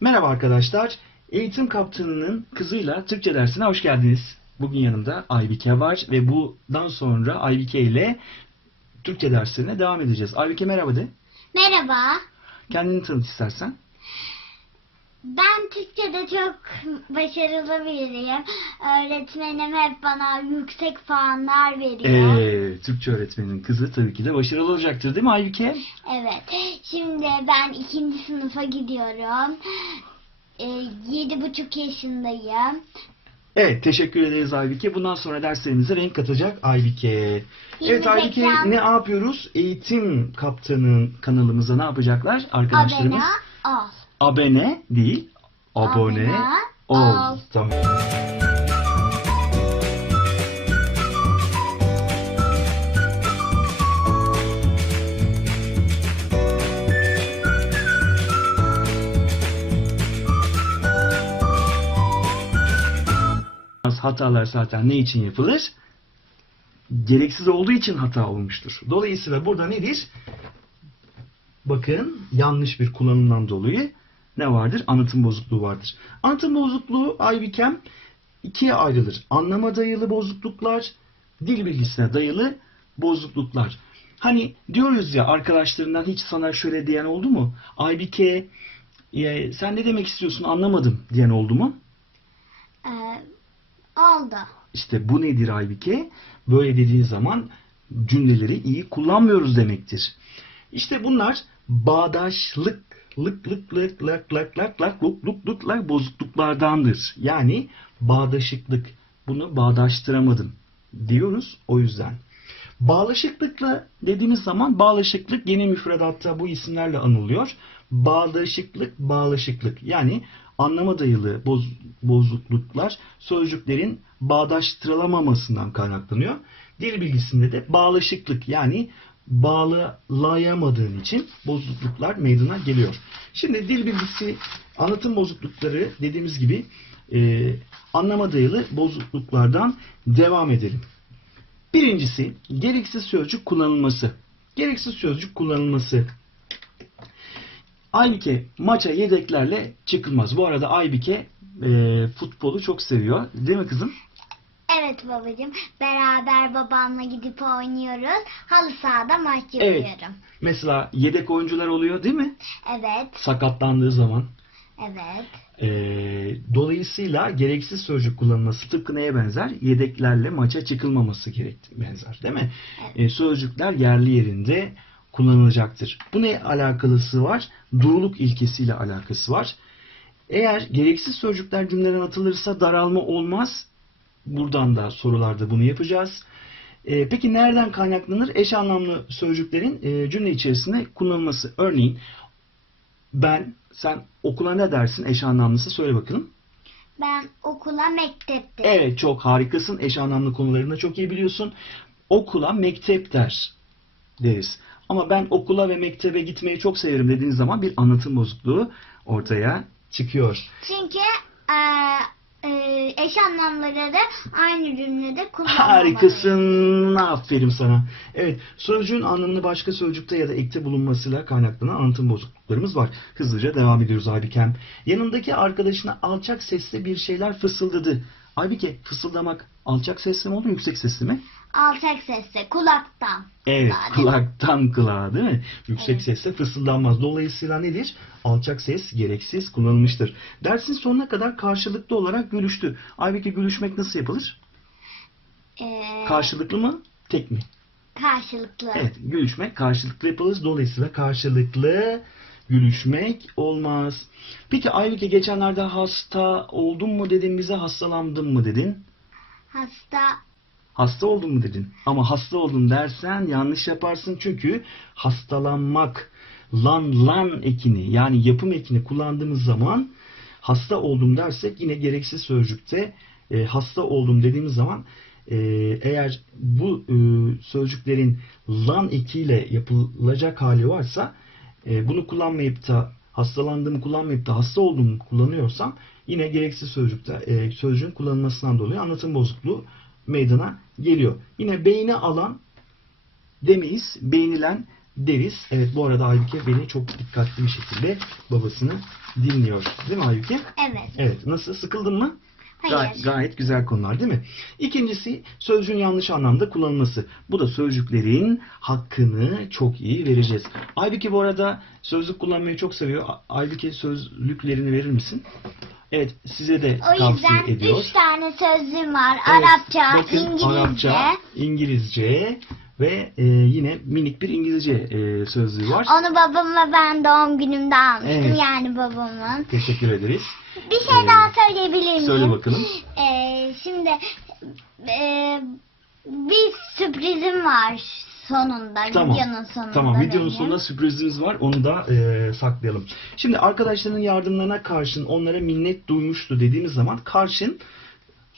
Merhaba arkadaşlar. Eğitim kaptanının kızıyla Türkçe dersine hoş geldiniz. Bugün yanımda Aybike var ve bundan sonra Aybike ile Türkçe derslerine devam edeceğiz. Aybike merhaba de. Merhaba. Kendini tanıt istersen. Ben Türkçe'de çok başarılı biriyim. Öğretmenim hep bana yüksek puanlar veriyor. Ee, Türkçe öğretmeninin kızı tabii ki de başarılı olacaktır değil mi Aybike? Evet. Şimdi ben ikinci sınıfa gidiyorum. Ee, yedi buçuk yaşındayım. Evet teşekkür ederiz Aybike. Bundan sonra derslerimize renk katacak Aybike. Evet Aybike ekran- ne yapıyoruz? Eğitim kaptanının kanalımıza ne yapacaklar Abone arkadaşlarımız? ol. Abone değil, abone, Abone ol. ol. Tamam. Hatalar zaten ne için yapılır? Gereksiz olduğu için hata olmuştur. Dolayısıyla burada nedir? Bakın yanlış bir kullanımdan dolayı ne vardır? Anlatım bozukluğu vardır. Anlatım bozukluğu Aybikem ikiye ayrılır. Anlama dayalı bozukluklar, dil bilgisine dayalı bozukluklar. Hani diyoruz ya arkadaşlarından hiç sana şöyle diyen oldu mu? Aybike e, sen ne demek istiyorsun anlamadım diyen oldu mu? Ee, oldu. İşte bu nedir Aybike? Böyle dediğin zaman cümleleri iyi kullanmıyoruz demektir. İşte bunlar bağdaşlık, lık lık lık lak lak lak lak luk luk luk lak bozukluklardandır. Yani bağdaşıklık. Bunu bağdaştıramadım diyoruz o yüzden. Bağlaşıklıkla dediğimiz zaman bağlaşıklık yeni müfredatta bu isimlerle anılıyor. Bağdaşıklık, bağlaşıklık. Yani anlama dayalı boz- bozukluklar sözcüklerin bağdaştırılamamasından kaynaklanıyor. Dil bilgisinde de bağlaşıklık yani bağlayamadığın için bozukluklar meydana geliyor. Şimdi dil bilgisi anlatım bozuklukları dediğimiz gibi e, anlama dayalı bozukluklardan devam edelim. Birincisi gereksiz sözcük kullanılması. Gereksiz sözcük kullanılması. Aybike maça yedeklerle çıkılmaz. Bu arada Aybike e, futbolu çok seviyor. Değil mi kızım? Evet babacığım. Beraber babamla gidip oynuyoruz. Halı sahada maç Evet. yapıyorum. Mesela yedek oyuncular oluyor değil mi? Evet. Sakatlandığı zaman. Evet. E, dolayısıyla gereksiz sözcük kullanılması tıpkı neye benzer? Yedeklerle maça çıkılmaması gerek benzer değil mi? E, sözcükler yerli yerinde kullanılacaktır. Bu ne alakalısı var? Duruluk ilkesiyle alakası var. Eğer gereksiz sözcükler cümleden atılırsa daralma olmaz. Buradan da sorularda bunu yapacağız. E, peki nereden kaynaklanır? Eş anlamlı sözcüklerin e, cümle içerisinde kullanılması. Örneğin ben, sen okula ne dersin eş anlamlısı söyle bakalım. Ben okula mektepte. Evet çok harikasın. Eş anlamlı konularını da çok iyi biliyorsun. Okula mektep der deriz. Ama ben okula ve mektebe gitmeyi çok severim dediğiniz zaman bir anlatım bozukluğu ortaya çıkıyor. Çünkü eee, eş anlamları da aynı cümlede kullanılmalı. Harikasın. Aferin sana. Evet, sözcüğün anlamını başka sözcükte ya da ekte bulunmasıyla kaynaklanan anlatım bozukluklarımız var. Hızlıca devam ediyoruz Aybikem. Yanındaki arkadaşına alçak sesle bir şeyler fısıldadı. Aybike, fısıldamak alçak sesli mi olur, yüksek sesli mi? Alçak sesle kulaktan. Evet, Kulağa, kulaktan kulağa değil mi? Yüksek Evet. sesle fısıldanmaz. Dolayısıyla nedir? Alçak ses gereksiz kullanılmıştır. Dersin sonuna kadar karşılıklı olarak gülüştü. Aybike gülüşmek nasıl yapılır? Eee, Karşılıklı mı? Tek mi? karşılıklı. Evet, gülüşmek karşılıklı yapılır. Dolayısıyla karşılıklı gülüşmek olmaz. Peki Aybike geçenlerde hasta oldun mu dedin bize, hastalandın mı dedin? Hasta Hasta oldun mu dedin. Ama hasta oldum dersen yanlış yaparsın çünkü hastalanmak lan lan ekini yani yapım ekini kullandığımız zaman hasta oldum dersek yine gereksiz sözcükte e, hasta oldum dediğimiz zaman e, eğer bu e, sözcüklerin lan ekiyle yapılacak hali varsa e, bunu kullanmayıp da hastalandığımı kullanmayıp da hasta olduğumu kullanıyorsam yine gereksiz sözcükte e, sözcüğün kullanılmasından dolayı anlatım bozukluğu meydana geliyor. Yine beyni alan demeyiz, beğenilen deriz. Evet bu arada Aybüke beni çok dikkatli bir şekilde babasını dinliyor. Değil mi Aybüke? Evet. Evet. Nasıl? Sıkıldın mı? Hayır. Gayet, gayet güzel konular değil mi? İkincisi sözcüğün yanlış anlamda kullanılması. Bu da sözcüklerin hakkını çok iyi vereceğiz. Aybüke bu arada sözlük kullanmayı çok seviyor. A- Aybüke sözlüklerini verir misin? Evet size de O tavsiye yüzden ediyor. üç tane sözlüğüm var. Evet, Arapça, bakın, İngilizce. Arapça, İngilizce ve e, yine minik bir İngilizce e, sözlüğü var. Onu babamla ben doğum günümde almıştım. Evet. Yani babamın. Teşekkür ederiz. Bir şey Ee, daha söyleyebilir miyim? Söyle bakalım. Ee, şimdi e, bir sürprizim var sonunda. Tamam. Videonun sonunda. Tamam videonun benim. sonunda sürprizimiz var. Onu da e, saklayalım. Şimdi arkadaşlarının yardımlarına karşın onlara minnet duymuştu dediğimiz zaman karşın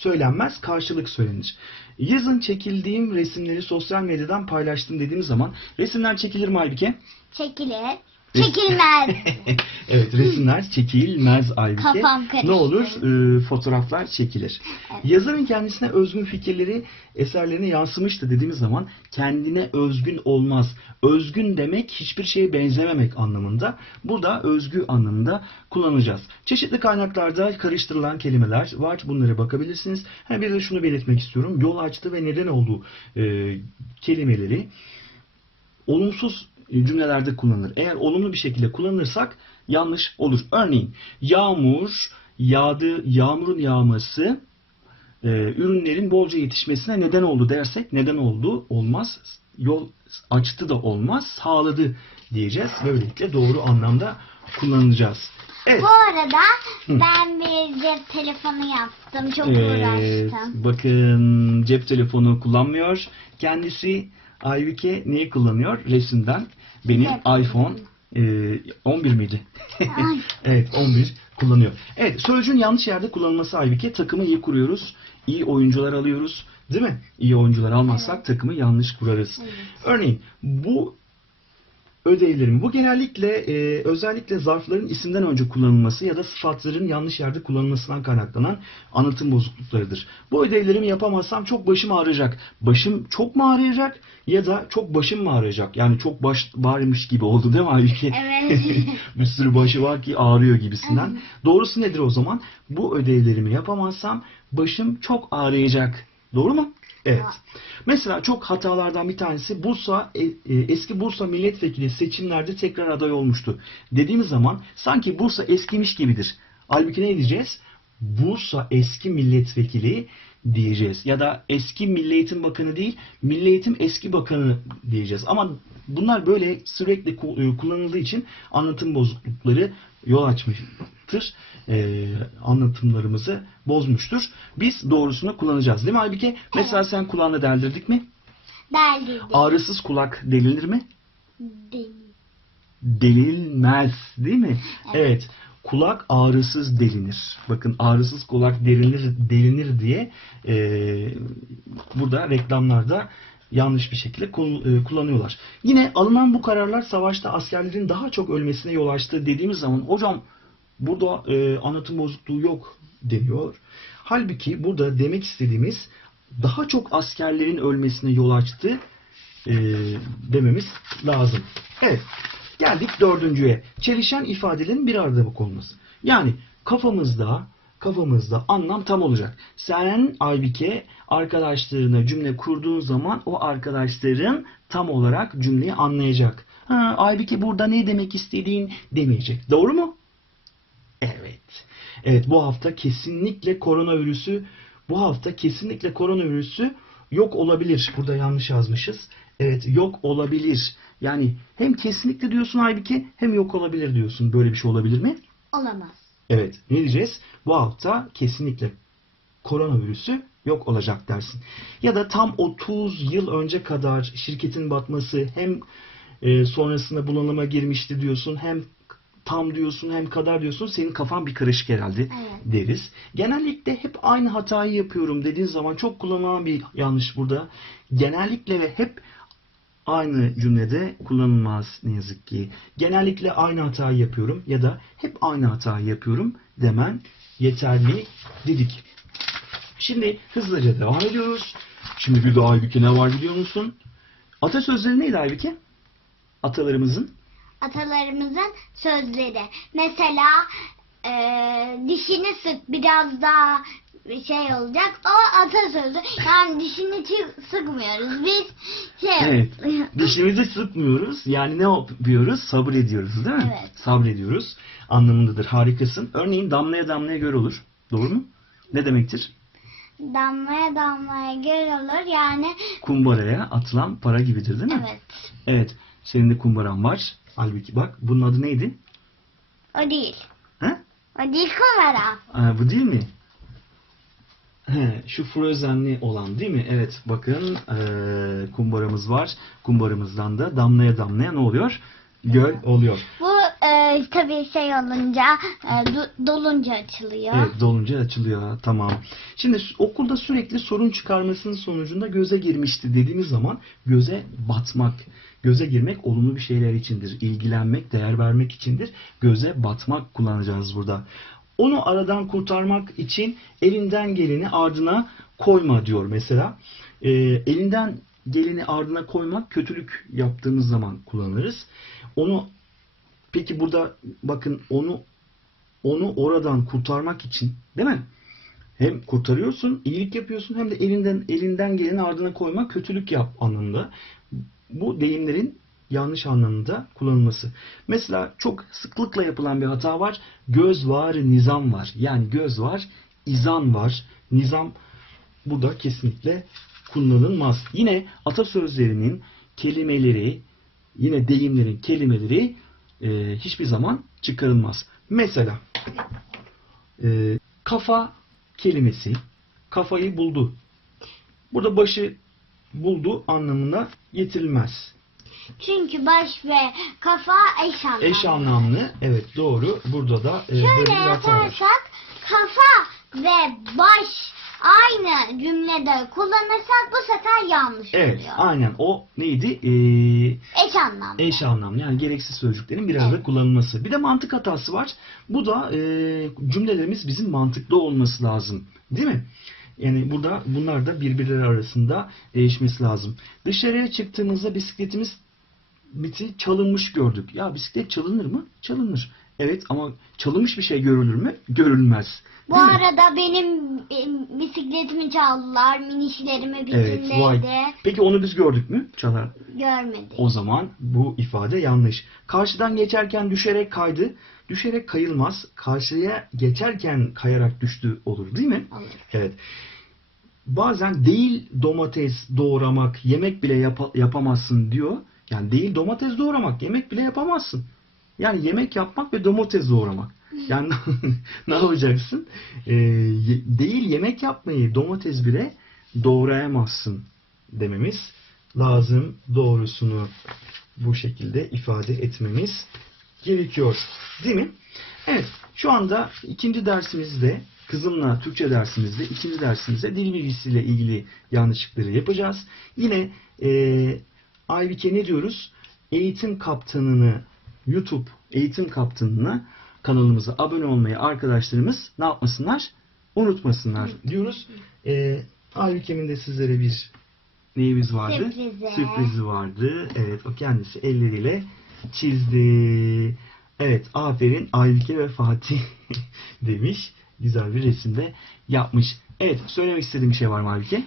söylenmez karşılık söylenir. Yazın çekildiğim resimleri sosyal medyadan paylaştım dediğimiz zaman resimler çekilir mi Aybike? Çekilir. Çekilmez. evet resimler çekilmez Aybike. Kafam karıştı. Ne olur e, fotoğraflar çekilir. Evet. Yazarın kendisine özgün fikirleri eserlerine yansımıştı dediğimiz zaman kendine özgün olmaz. Özgün demek hiçbir şeye benzememek anlamında. Burada özgü anlamında kullanacağız. Çeşitli kaynaklarda karıştırılan kelimeler var. Bunlara bakabilirsiniz. Ha, bir de şunu belirtmek istiyorum. Yol açtı ve neden olduğu e, kelimeleri olumsuz cümlelerde kullanılır. Eğer olumlu bir şekilde kullanırsak yanlış olur. Örneğin yağmur yağdı, yağmurun yağması e, ürünlerin bolca yetişmesine neden oldu dersek neden oldu olmaz. Yol açtı da olmaz, sağladı diyeceğiz. Böylelikle doğru anlamda kullanacağız. Evet. Bu arada Hı. ben bir cep telefonu yaptım. Çok Evet, uğraştım. bakın cep telefonu kullanmıyor. Kendisi Aybüke neyi kullanıyor? Resimden. Benim iPhone e, 11 miydi? Evet 11 kullanıyor. Evet sözcüğün yanlış yerde kullanılması Aybüke. Takımı iyi kuruyoruz. İyi oyuncular alıyoruz. Değil mi? İyi oyuncular almazsak takımı yanlış kurarız. Evet. Örneğin bu ödevlerin bu genellikle e, özellikle zarfların isimden önce kullanılması ya da sıfatların yanlış yerde kullanılmasından kaynaklanan anlatım bozukluklarıdır. Bu ödevlerimi yapamazsam çok başım ağrıyacak. Başım çok mu ağrıyacak ya da çok başım mı ağrıyacak? Yani çok baş bağırmış gibi oldu değil mi Aybüke? Evet. bir sürü başı var ki ağrıyor gibisinden. Doğrusu nedir o zaman? Bu ödevlerimi yapamazsam başım çok ağrıyacak. Doğru mu? Evet. Mesela çok hatalardan bir tanesi Bursa e, e, eski Bursa milletvekili seçimlerde tekrar aday olmuştu. Dediğimiz zaman sanki Bursa eskimiş gibidir. Halbuki ne diyeceğiz? Bursa eski milletvekili diyeceğiz. Ya da eski Milli Eğitim Bakanı değil, Milli Eğitim eski bakanı diyeceğiz. Ama bunlar böyle sürekli e, kullanıldığı için anlatım bozuklukları yol açmıştır. E, anlatımlarımızı bozmuştur. Biz doğrusunu kullanacağız. Değil mi Aybike? Mesela sen kulağını deldirdik mi? Deldirdim. Ağrısız kulak delilir mi? Değil. Delilmez. Değil mi? Evet. Evet. Kulak ağrısız delinir. Bakın ağrısız kulak delinir delinir diye e, burada reklamlarda yanlış bir şekilde e, kullanıyorlar. Yine alınan bu kararlar savaşta askerlerin daha çok ölmesine yol açtı dediğimiz zaman hocam burada e, anlatım bozukluğu yok deniyor. Halbuki burada demek istediğimiz daha çok askerlerin ölmesine yol açtı e, dememiz lazım. Evet. Geldik dördüncüye. Çelişen ifadelerin bir arada konulması. Yani kafamızda kafamızda anlam tam olacak. Sen Aybike arkadaşlarına cümle kurduğun zaman o arkadaşların tam olarak cümleyi anlayacak. Ha, Aybike burada ne demek istediğin demeyecek. Doğru mu? Evet. Bu hafta kesinlikle koronavirüsü bu hafta kesinlikle koronavirüsü yok olabilir. Burada yanlış yazmışız. Evet yok olabilir. Yani hem kesinlikle diyorsun Aybike hem yok olabilir diyorsun. Böyle bir şey olabilir mi? Olamaz. Evet. Ne diyeceğiz? Bu hafta kesinlikle koronavirüsü yok olacak dersin. Ya da tam 30 yıl önce kadar şirketin batması hem e, sonrasında bunalıma girmişti diyorsun hem tam diyorsun hem kadar diyorsun senin kafan bir karışık herhalde Evet. deriz. Genellikle hep aynı hatayı yapıyorum dediğin zaman çok kullanılan bir yanlış burada. Genellikle ve hep aynı cümlede kullanılmaz ne yazık ki. Genellikle aynı hatayı yapıyorum ya da hep aynı hatayı yapıyorum demen yeterli dedik. Şimdi hızlıca devam ediyoruz. Şimdi bir de Aybüke ne var biliyor musun? Atasözleri neydi Aybüke? Atalarımızın Atalarımızın sözleri. Mesela e, dişini sık biraz daha şey olacak. O atasözü. Yani dişini sıkmıyoruz. Biz şey Evet. Dişimizi sıkmıyoruz. Yani ne yapıyoruz? Sabır ediyoruz değil mi? Evet. Sabrediyoruz anlamındadır. Harikasın. Örneğin damlaya damlaya göl olur. Doğru mu? Ne demektir? damlaya damlaya göl olur. Yani Kumbaraya atılan para gibidir değil mi? evet. Evet. Senin de kumbaran var. Halbuki bak bunun adı neydi? O değil. He? O değil kamera. Aa, bu değil mi? He, şu frozenli olan değil mi? Evet bakın eee, kumbaramız var. Kumbaramızdan da damlaya damlaya ne oluyor? Göl oluyor. Bu e, tabii şey olunca e, do- dolunca açılıyor. Evet dolunca açılıyor. Tamam. Şimdi okulda sürekli sorun çıkarmasının sonucunda göze girmişti dediğimiz zaman göze batmak. Göze girmek olumlu bir şeyler içindir. İlgilenmek, değer vermek içindir. Göze batmak kullanacağız burada. Onu aradan kurtarmak için elinden geleni ardına koyma diyor mesela. Ee, elinden geleni ardına koymak kötülük yaptığımız zaman kullanırız. Onu peki burada bakın onu onu oradan kurtarmak için değil mi? Hem kurtarıyorsun, iyilik yapıyorsun hem de elinden elinden geleni ardına koyma, kötülük yap anlamında. Bu deyimlerin yanlış anlamında kullanılması. Mesela çok sıklıkla yapılan bir hata var. Göz var, nizam var. Yani göz var, izan var. Nizam burada kesinlikle kullanılmaz. Yine atasözlerinin kelimeleri, yine deyimlerin kelimeleri e, hiçbir zaman çıkarılmaz. Mesela e, kafa kelimesi kafayı buldu. Burada başı buldu anlamına getirilmez. Çünkü baş ve kafa eş anlamlı. Eş anlamlı. Evet doğru. Burada da e, böyle Şöyle bir hata var. yaparsak kafa ve baş aynı cümlede kullanırsak bu sefer yanlış Evet oluyor. aynen o neydi? E, Eş anlamlı. eş anlamlı yani gereksiz sözcüklerin bir arada Evet. kullanılması. Bir de mantık hatası var. Bu da e, cümlelerimiz bizim mantıklı olması lazım. Değil mi? Yani burada bunlar da birbirleri arasında değişmesi lazım. Dışarıya çıktığımızda bisikletimiz biti çalınmış gördük. Ya bisiklet çalınır mı? Çalınır. Evet ama çalınmış bir şey görülür mü? Görülmez. Bu Değil mi? arada benim e, bisikletimi çaldılar. Minişlerimi Evet, bütünledi. vay. Peki onu biz gördük mü? Çalar. Görmedik. O zaman bu ifade yanlış. Karşıdan geçerken düşerek kaydı. Düşerek kayılmaz. Karşıya geçerken kayarak düştü olur değil mi? Olur. Evet. Bazen değil domates doğramak, yemek bile yapa- yapamazsın diyor. Yani değil domates doğramak, yemek bile yapamazsın. Yani yemek yapmak ve domates doğramak. Yani ne yapacaksın? Ee, değil yemek yapmayı domates bile doğrayamazsın dememiz lazım. Doğrusunu bu şekilde ifade etmemiz gerekiyor. Değil mi? Evet. Şu anda ikinci dersimizde kızımla Türkçe dersimizde ikinci dersimizde dil bilgisiyle ilgili yanlışlıkları yapacağız. Yine e, Aybike ne diyoruz? Eğitim kaptanını YouTube eğitim kaptanına kanalımıza abone olmayı arkadaşlarımız ne yapmasınlar? Unutmasınlar diyoruz. E, Aybike'min de sizlere bir neyimiz vardı? Sürprizi. Sürprizi vardı. Evet o kendisi elleriyle çizdi. Evet aferin Aybike ve Fatih demiş. Güzel bir resimde yapmış. Evet söylemek istediğim bir şey var mı Aybike?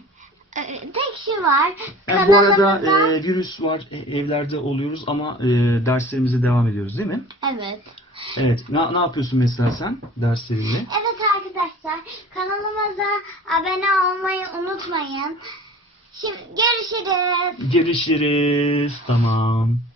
Ee, Şey var. Yani bu arada e, virüs var e, evlerde oluyoruz ama e, derslerimize devam ediyoruz değil mi? Evet. Evet. Ne, ne yapıyorsun mesela sen derslerinle? Evet arkadaşlar kanalımıza abone olmayı unutmayın. Şimdi görüşürüz. Görüşürüz. Tamam.